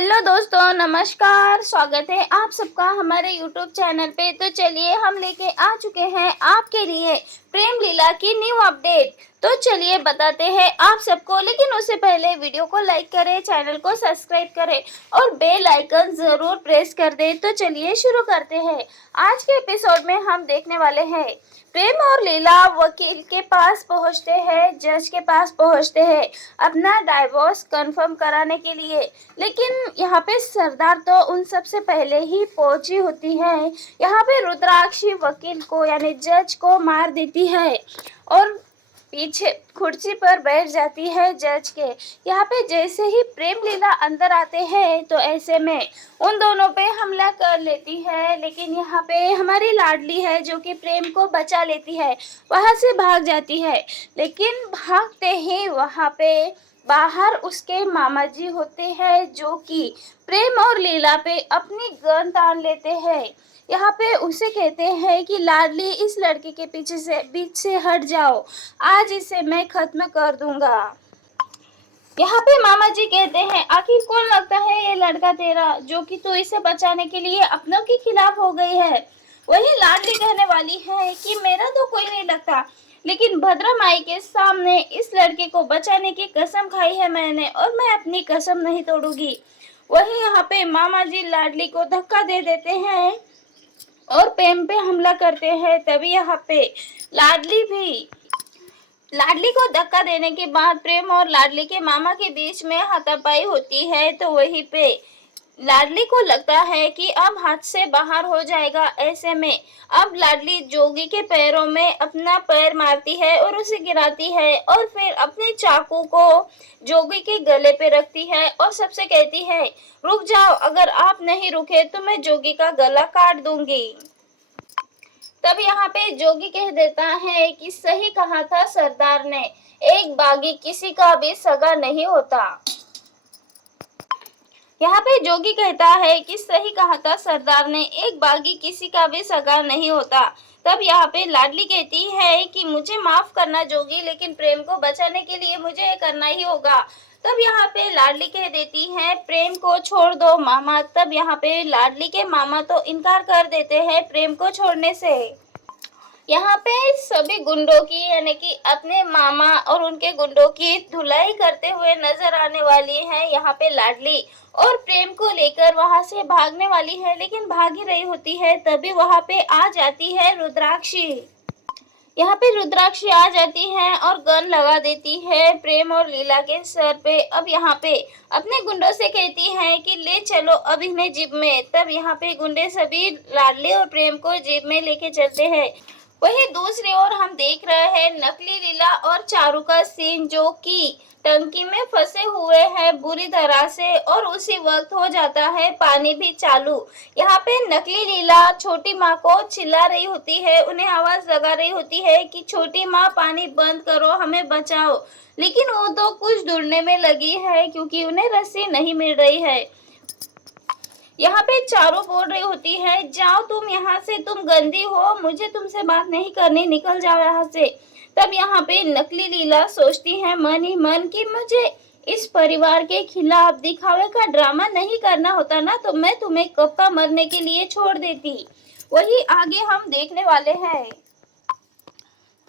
Hello दोस्तों, नमस्कार। स्वागत है आप सबका हमारे यूट्यूब चैनल पे। तो चलिए हम लेके आ चुके हैं आपके लिए प्रेम लीला की न्यू अपडेट। तो चलिए बताते हैं आप सबको, लेकिन उससे पहले वीडियो को लाइक करें, चैनल को सब्सक्राइब करें और बेल आइकन जरूर प्रेस कर दें। तो चलिए शुरू करते हैं। आज के एपिसोड में हम देखने वाले हैं प्रेम और लीला वकील के पास पहुंचते हैं, जज के पास पहुंचते हैं अपना डाइवोर्स कंफर्म कराने के लिए। लेकिन यहाँ पे सरदार तो उन सबसे पहले ही पहुंची होती है। यहाँ पे रुद्राक्षी वकील को यानी जज को मार देती है और पीछे कुर्सी पर बैठ जाती है जज के। यहाँ पे जैसे ही प्रेम लीला अंदर आते हैं तो ऐसे में उन दोनों पे हमला कर लेती है। लेकिन यहाँ पे हमारी लाडली है जो कि प्रेम को बचा लेती है, वहां से भाग जाती है। लेकिन भागते ही वहां पे बाहर उसके मामा जी होते हैं जो कि प्रेम और लीला पे अपनी गन तान लेते हैं। यहाँ पे उसे कहते हैं कि लाडली, इस लड़के के बीच से हट जाओ, आज इसे मैं खत्म कर दूंगा। यहाँ पे मामा जी कहते हैं, आखिर कौन लगता है ये लड़का तेरा जो कि तू इसे बचाने के लिए अपनों के खिलाफ हो गई है। वही लाडली कहने वाली है कि मेरा तो कोई नहीं लगता, लेकिन भद्रा माई के सामने इस लड़के को बचाने की कसम खाई है मैंने और मैं अपनी कसम नहीं तोड़ूंगी। वही यहाँ पे मामा जी लाडली को धक्का दे देते हैं और प्रेम पे हमला करते हैं। तभी यहाँ पे लाडली को धक्का देने के बाद प्रेम और लाडली के मामा के बीच में हाथापाई होती है। तो वहीं पे लाडली को लगता है कि अब हाथ से बाहर हो जाएगा। ऐसे में अब लाडली जोगी के पैरों में अपना पैर मारती है और उसे गिराती है और फिर अपने चाकू को जोगी के गले पे रखती है और सबसे कहती है, रुक जाओ, अगर आप नहीं रुके तो मैं जोगी का गला काट दूंगी। तब यहाँ पे जोगी कह देता है कि सही कहा था सरदार ने, एक बागी किसी का भी सगा नहीं होता। यहाँ पे जोगी कहता है कि सही कहा था सरदार ने, एक बागी किसी का भी सगा नहीं होता। तब यहाँ पे लाडली कहती है कि मुझे माफ करना जोगी, लेकिन प्रेम को बचाने के लिए मुझे ये करना ही होगा। तब यहाँ पे लाडली कह देती है, प्रेम को छोड़ दो मामा। तब यहाँ पे लाडली के मामा तो इनकार कर देते हैं प्रेम को छोड़ने से। यहाँ पे सभी गुंडों की यानी कि अपने मामा और उनके गुंडों की धुलाई करते हुए नजर आने वाली है यहाँ पे लाडली, और प्रेम को लेकर वहां से भागने वाली है, लेकिन भाग ही रही होती है। तभी वहां पे आ जाती है रुद्राक्षी। यहाँ पे रुद्राक्षी आ जाती है और गन लगा देती है प्रेम और लीला के सर पे। अब यहाँ पे अपने गुंडों से कहती है कि ले चलो अब इन्हें जीप में। तब यहाँ पे गुंडे सभी लाडली और प्रेम को जीप में लेके चलते हैं। वहीं दूसरी ओर हम देख रहे हैं नकली लीला और चारू का सीन, जो कि टंकी में फंसे हुए हैं बुरी तरह से, और उसी वक्त हो जाता है पानी भी चालू। यहाँ पे नकली लीला छोटी माँ को चिल्ला रही होती है, उन्हें आवाज लगा रही होती है कि छोटी माँ पानी बंद करो, हमें बचाओ। लेकिन वो तो कुछ ढूंढने में लगी है क्योंकि उन्हें रस्सी नहीं मिल रही है। यहाँ पे चारों बोल रही होती है, जाओ तुम यहाँ से, तुम गंदी हो, मुझे तुमसे बात नहीं करनी, निकल जाओ यहाँ से। तब यहाँ पे नकली लीला सोचती है मन ही मन कि मुझे इस परिवार के खिलाफ दिखावे का ड्रामा नहीं करना होता ना, तो मैं तुम्हें कब मरने के लिए छोड़ देती। वही आगे हम देखने वाले हैं।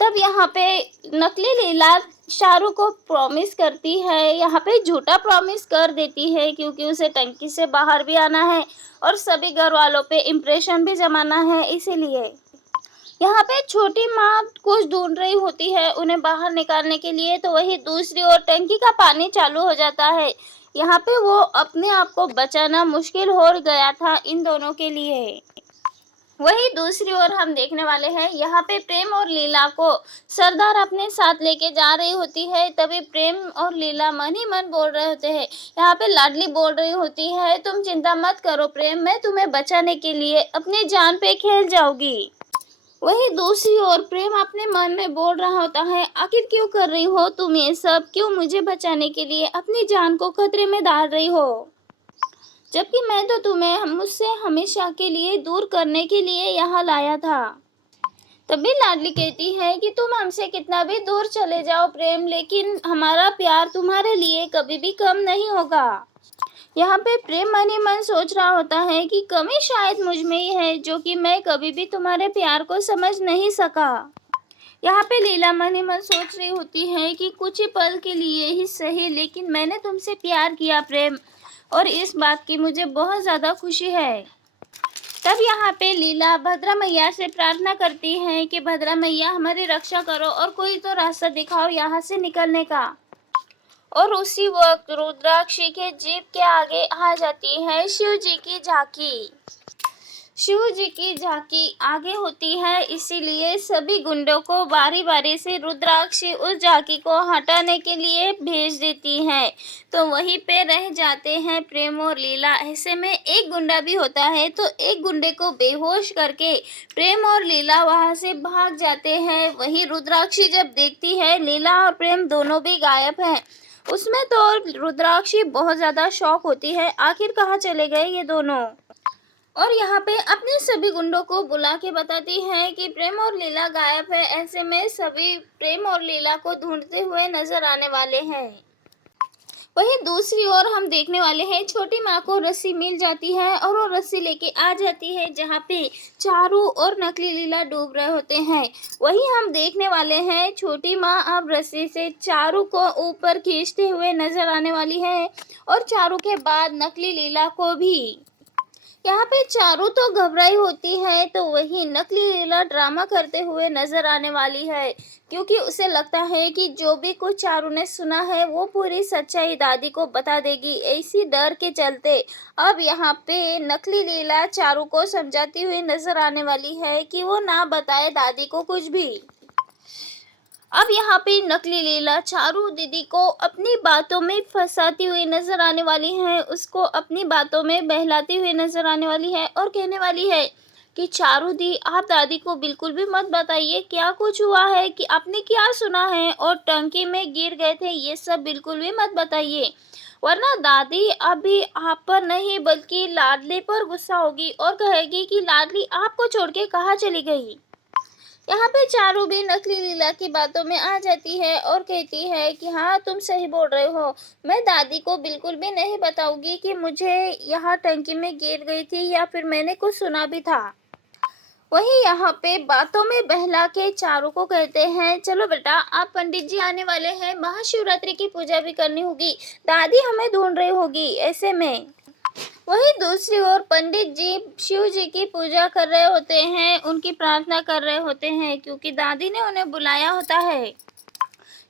तब यहाँ पे नकली लीला शाहरुख को प्रॉमिस करती है, यहाँ पे झूठा प्रॉमिस कर देती है क्योंकि उसे टंकी से बाहर भी आना है और सभी घर वालों पे इम्प्रेशन भी जमाना है। इसीलिए यहाँ पे छोटी माँ कुछ ढूंढ रही होती है उन्हें बाहर निकालने के लिए। तो वही दूसरी ओर टंकी का पानी चालू हो जाता है। यहाँ पे वो अपने आप को बचाना मुश्किल हो गया था इन दोनों के लिए। वही दूसरी ओर हम देखने वाले हैं, यहाँ पे प्रेम और लीला को सरदार अपने साथ लेके जा रही होती है। तभी प्रेम और लीला मन ही मन बोल रहे होते हैं। यहाँ पे लाडली बोल रही होती है, तुम चिंता मत करो प्रेम, मैं तुम्हें बचाने के लिए अपनी जान पे खेल जाऊंगी। वही दूसरी ओर प्रेम अपने मन में बोल रहा होता है, आखिर क्यों कर रही हो तुम ये सब, क्यों मुझे बचाने के लिए अपनी जान को खतरे में डाल रही हो, जबकि मैं तो तुम्हें मुझसे हमेशा के लिए दूर करने के लिए यहाँ लाया था। तभी लाडली कहती है कि तुम हमसे कितना भी दूर चले जाओ प्रेम, लेकिन हमारा प्यार तुम्हारे लिए कभी भी कम नहीं होगा। यहाँ पे प्रेम मन ही मन सोच रहा होता है कि कमी शायद मुझ में ही है, जो कि मैं कभी भी तुम्हारे प्यार को समझ नहीं सका। यहाँ पे लीला मन ही मन सोच रही होती है कि कुछ ही पल के लिए ही सही, लेकिन मैंने तुमसे प्यार किया प्रेम, और इस बात की मुझे बहुत ज़्यादा खुशी है। तब यहाँ पे लीला भद्रा मैया से प्रार्थना करती है कि भद्रा मैया हमारी रक्षा करो और कोई तो रास्ता दिखाओ यहाँ से निकलने का। और उसी वक्त रुद्राक्षी के जीप के आगे आ जाती है शिव जी की झांकी। शिव जी की झांकी आगे होती है, इसीलिए सभी गुंडों को बारी बारी से रुद्राक्षी उस झांकी को हटाने के लिए भेज देती है। तो वहीं पे रह जाते हैं प्रेम और लीला। ऐसे में एक गुंडा भी होता है, तो एक गुंडे को बेहोश करके प्रेम और लीला वहां से भाग जाते हैं। वहीं रुद्राक्षी जब देखती है लीला और प्रेम दोनों भी गायब हैं, उसमें तो रुद्राक्षी बहुत ज़्यादा शॉक होती है, आखिर कहाँ चले गए ये दोनों। और यहाँ पे अपने सभी गुंडों को बुला के बताती है कि प्रेम और लीला गायब है। ऐसे में सभी प्रेम और लीला को ढूंढते हुए नजर आने वाले हैं। वहीं दूसरी ओर हम देखने वाले हैं छोटी माँ को रस्सी मिल जाती है और वो रस्सी लेके आ जाती है जहाँ पे चारू और नकली लीला डूब रहे होते हैं। वहीं हम देखने वाले हैं छोटी माँ अब रस्सी से चारू को ऊपर खींचते हुए नजर आने वाली है, और चारू के बाद नकली लीला को भी। यहाँ पे चारू तो घबराई होती है, तो वही नकली लीला ड्रामा करते हुए नजर आने वाली है, क्योंकि उसे लगता है कि जो भी कुछ चारू ने सुना है वो पूरी सच्चाई दादी को बता देगी। इसी डर के चलते अब यहाँ पे नकली लीला चारू को समझाती हुई नजर आने वाली है कि वो ना बताए दादी को कुछ भी। अब यहाँ पे नकली लीला चारू दीदी को अपनी बातों में फंसाती हुई नजर आने वाली है, उसको अपनी बातों में बहलाती हुई नजर आने वाली है और कहने वाली है कि चारू दी आप दादी को बिल्कुल भी मत बताइए क्या कुछ हुआ है, कि आपने क्या सुना है और टंकी में गिर गए थे, ये सब बिल्कुल भी मत बताइए, वरना दादी अभी आप पर नहीं बल्कि लाडली पर गुस्सा होगी और कहेगी कि लाडली आपको छोड़ के कहाँ चली गई। यहाँ पे चारू भी नकली लीला की बातों में आ जाती है और कहती है कि हाँ तुम सही बोल रहे हो, मैं दादी को बिल्कुल भी नहीं बताऊंगी कि मुझे यहाँ टंकी में गिर गई थी या फिर मैंने कुछ सुना भी था। वहीं यहाँ पे बातों में बहला के चारू को कहते हैं चलो बेटा आप पंडित जी आने वाले हैं, महाशिवरात्रि की पूजा भी करनी होगी, दादी हमें ढूंढ रही होगी। ऐसे में वहीं दूसरी ओर पंडित जी शिव जी की पूजा कर रहे होते हैं, उनकी प्रार्थना कर रहे होते हैं, क्योंकि दादी ने उन्हें बुलाया होता है।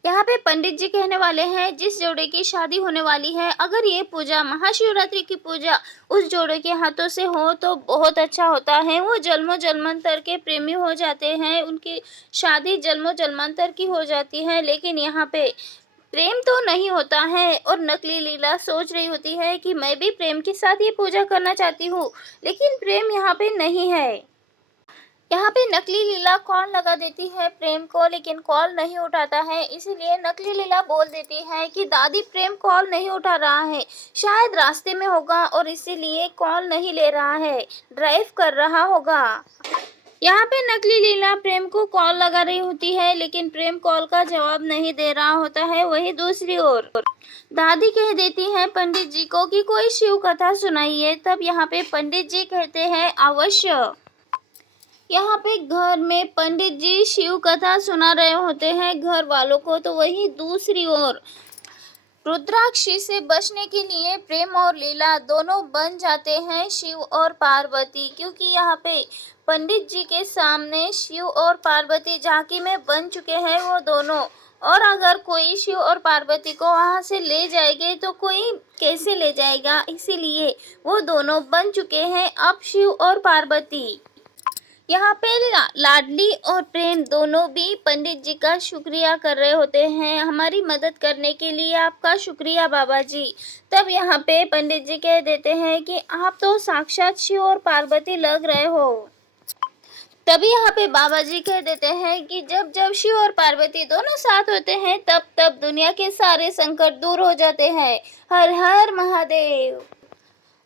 यहाँ पे पंडित जी कहने वाले हैं जिस जोड़े की शादी होने वाली है, अगर ये पूजा महाशिवरात्रि की पूजा उस जोड़े के हाथों से हो तो बहुत अच्छा होता है। वो जन्मों जन्मांतर के प्रेमी हो जाते हैं, उनकी शादी जन्मों जन्मांतर की हो जाती है। लेकिन यहाँ पे प्रेम तो नहीं होता है और नकली लीला सोच रही होती है कि मैं भी प्रेम के साथ ये पूजा करना चाहती हूँ, लेकिन प्रेम यहाँ पे नहीं है। यहाँ पे नकली लीला कॉल लगा देती है प्रेम को, लेकिन कॉल नहीं उठाता है, इसीलिए नकली लीला बोल देती है कि दादी प्रेम कॉल नहीं उठा रहा है, शायद रास्ते में होगा और इसीलिए कॉल नहीं ले रहा है, ड्राइव कर रहा होगा। यहाँ पे नकली लीला प्रेम को कॉल लगा रही होती है, लेकिन प्रेम कॉल का जवाब नहीं दे रहा होता है। वही दूसरी ओर दादी कह देती हैं पंडित जी को कि कोई शिव कथा सुनाइए। तब यहाँ पे पंडित जी कहते हैं अवश्य। यहाँ पे घर में पंडित जी शिव कथा सुना रहे होते हैं घर वालों को। तो वही दूसरी ओर रुद्राक्षी से बचने के लिए प्रेम और लीला दोनों बन जाते हैं शिव और पार्वती, क्योंकि यहाँ पे पंडित जी के सामने शिव और पार्वती झांकी में बन चुके हैं वो दोनों। और अगर कोई शिव और पार्वती को वहाँ से ले जाएंगे तो कोई कैसे ले जाएगा, इसीलिए वो दोनों बन चुके हैं अब शिव और पार्वती। यहाँ पे लाडली और प्रेम दोनों भी पंडित जी का शुक्रिया कर रहे होते हैं, हमारी मदद करने के लिए आपका शुक्रिया बाबा जी। तब यहाँ पे पंडित जी कह देते हैं कि आप तो साक्षात शिव और पार्वती लग रहे हो। तभी यहाँ पे बाबा जी कह देते हैं कि जब जब शिव और पार्वती दोनों साथ होते हैं तब तब दुनिया के सारे संकट दूर हो जाते हैं। हर हर महादेव।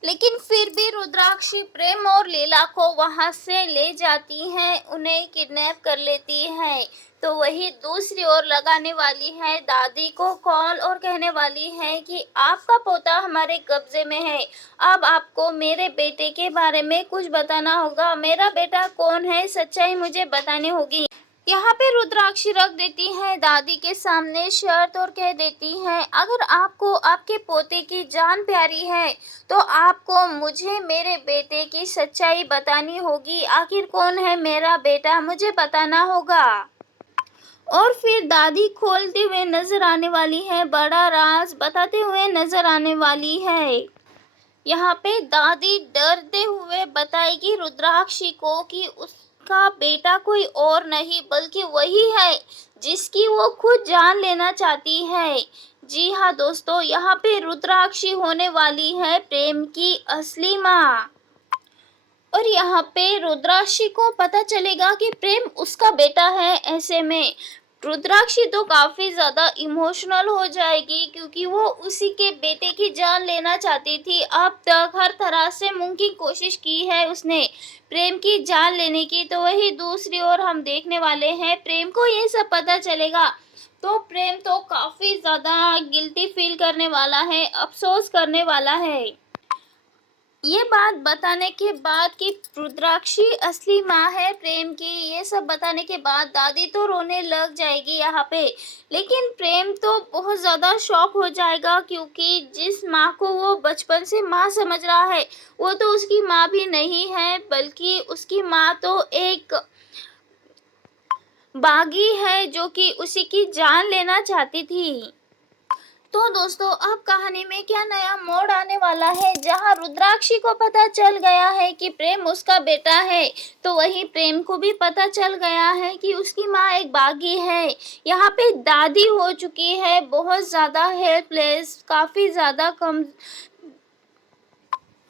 लेकिन फिर भी रुद्राक्षी प्रेम और लीला को वहां से ले जाती है, उन्हें किडनैप कर लेती है। तो वही दूसरी ओर लगाने वाली है दादी को कॉल और कहने वाली है कि आपका पोता हमारे कब्जे में है, अब आपको मेरे बेटे के बारे में कुछ बताना होगा, मेरा बेटा कौन है, सच्चाई मुझे बतानी होगी। यहाँ पे रुद्राक्षी रख देती है दादी के सामने शर्त और कह देती है, अगर आपको आपके पोते की जान प्यारी है तो आपको मुझे मेरे बेटे की सच्चाई बतानी होगी, आखिर कौन है मेरा बेटा, मुझे बताना होगा। और फिर दादी खोलते हुए नजर आने वाली है, बड़ा राज बताते हुए नजर आने वाली है। यहाँ पे दादी डरते हुए बताएगी रुद्राक्षी को कि उसका बेटा कोई और नहीं बल्कि वही है जिसकी वो खुद जान लेना चाहती है। जी हाँ दोस्तों, यहाँ पे रुद्राक्षी होने वाली है प्रेम की असली माँ। और यहाँ पे रुद्राक्षी को पता चलेगा कि प्रेम उसका बेटा है। ऐसे में रुद्राक्षी तो काफी ज्यादा इमोशनल हो जाएगी क्योंकि वो उसी के बेटे की जान लेना चाहती थी। अब तक हर तरह से मुमकिन कोशिश की है उसने प्रेम की जान लेने की। तो वही दूसरी ओर हम देखने वाले हैं, प्रेम को ये सब पता चलेगा तो प्रेम तो काफी ज्यादा गिल्टी फील करने वाला है, अफसोस करने वाला है। ये बात बताने के बाद कि रुद्राक्षी असली माँ है प्रेम की, ये सब बताने के बाद दादी तो रोने लग जाएगी यहाँ पे। लेकिन प्रेम तो बहुत ज़्यादा शॉक हो जाएगा क्योंकि जिस माँ को वो बचपन से माँ समझ रहा है वो तो उसकी माँ भी नहीं है, बल्कि उसकी माँ तो एक बागी है जो कि उसी की जान लेना चाहती थी। तो दोस्तों, अब कहानी में क्या नया मोड़ आने वाला है, जहां रुद्राक्षी को पता चल गया है कि प्रेम उसका बेटा है तो वही प्रेम को भी पता चल गया है कि उसकी माँ एक बागी है। यहाँ पे दादी हो चुकी है बहुत ज़्यादा हेल्पलेस, काफ़ी ज़्यादा कम।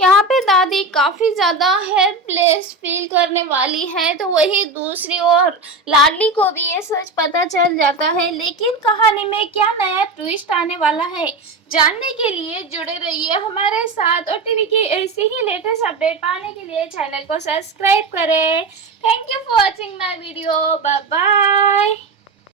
यहाँ पे दादी काफी ज्यादा हेल्पलेस फील करने वाली है। तो वही दूसरी ओर लाडली को भी ये सच पता चल जाता है। लेकिन कहानी में क्या नया ट्विस्ट आने वाला है, जानने के लिए जुड़े रहिए हमारे साथ और टीवी की ऐसे ही लेटेस्ट अपडेट पाने के लिए चैनल को सब्सक्राइब करें। Thank you for watching my video. Bye bye.